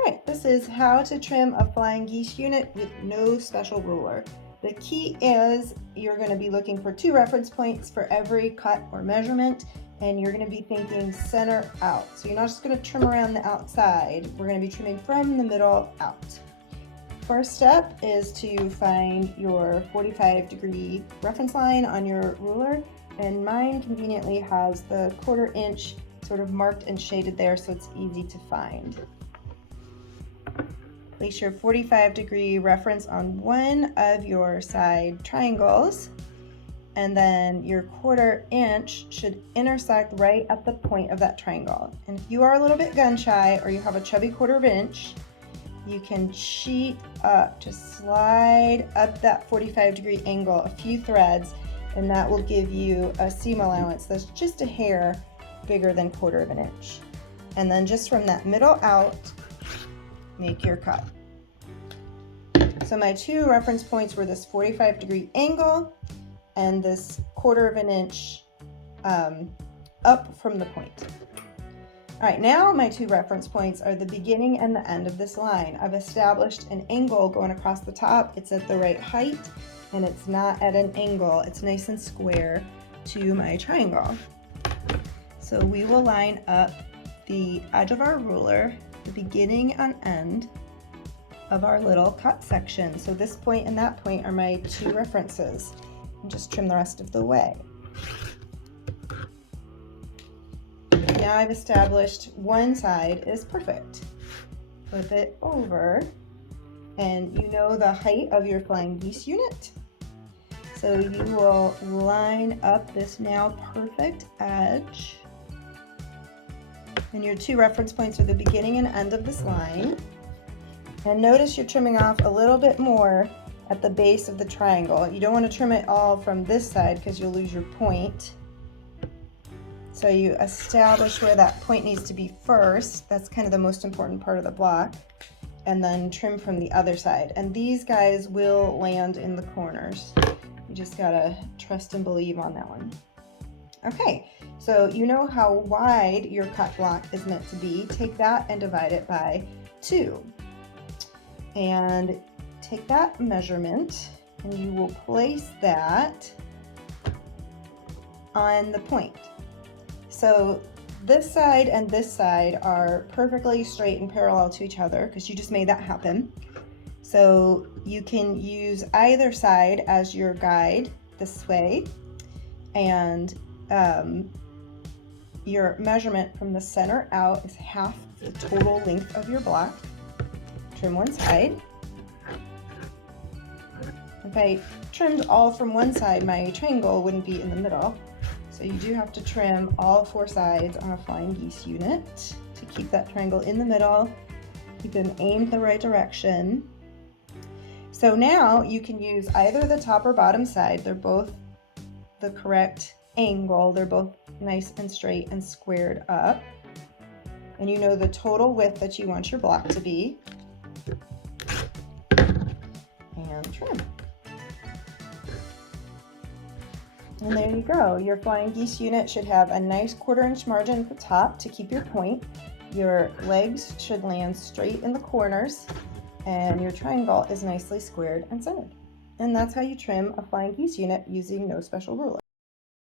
Alright, this is how to trim a flying geese unit with no special ruler. The key is you're going to be looking for 2 reference points for every cut or measurement, and you're going to be thinking center out. So you're not just going to trim around the outside, we're going to be trimming from the middle out. First step is to find your 45-degree reference line on your ruler, and mine conveniently has the 1/4 inch sort of marked and shaded there so it's easy to find. Place your 45-degree reference on one of your side triangles, and then your 1/4 inch should intersect right at the point of that triangle. And if you are a little bit gun shy or you have a chubby 1/4 inch, you can cheat up, just slide up that 45-degree angle a few threads, and that will give you a seam allowance that's just a hair bigger than 1/4 inch. And then just from that middle out, make your cut. So my 2 reference points were this 45-degree angle and this 1/4 inch up from the point. All right, now my 2 reference points are the beginning and the end of this line. I've established an angle going across the top. It's at the right height and it's not at an angle. It's nice and square to my triangle. So we will line up the edge of our ruler, the beginning and end of our little cut section. So this point and that point are my 2 references. And just trim the rest of the way. Now I've established one side is perfect. Flip it over, and you know the height of your flying geese unit. So you will line up this now perfect edge. And your 2 reference points are the beginning and end of this line. And notice you're trimming off a little bit more at the base of the triangle. You don't want to trim it all from this side because you'll lose your point. So you establish where that point needs to be first. That's kind of the most important part of the block. And then trim from the other side. And these guys will land in the corners. You just gotta trust and believe on that one. Okay, so you know how wide your cut block is meant to be. Take that and divide it by 2. And take that measurement and you will place that on the point. So this side and this side are perfectly straight and parallel to each other because you just made that happen. So you can use either side as your guide this way, and your measurement from the center out is half the total length of your block. Trim one side. If I trimmed all from one side, my triangle wouldn't be in the middle. So you do have to trim all 4 sides on a flying geese unit to keep that triangle in the middle, keep them aimed the right direction. So now you can use either the top or bottom side. They're both the correct angle. They're both nice and straight and squared up. And you know the total width that you want your block to be. And trim. And there you go. Your flying geese unit should have a nice 1/4 inch margin at the top to keep your point. Your legs should land straight in the corners, and your triangle is nicely squared and centered. And that's how you trim a flying geese unit using no special ruler.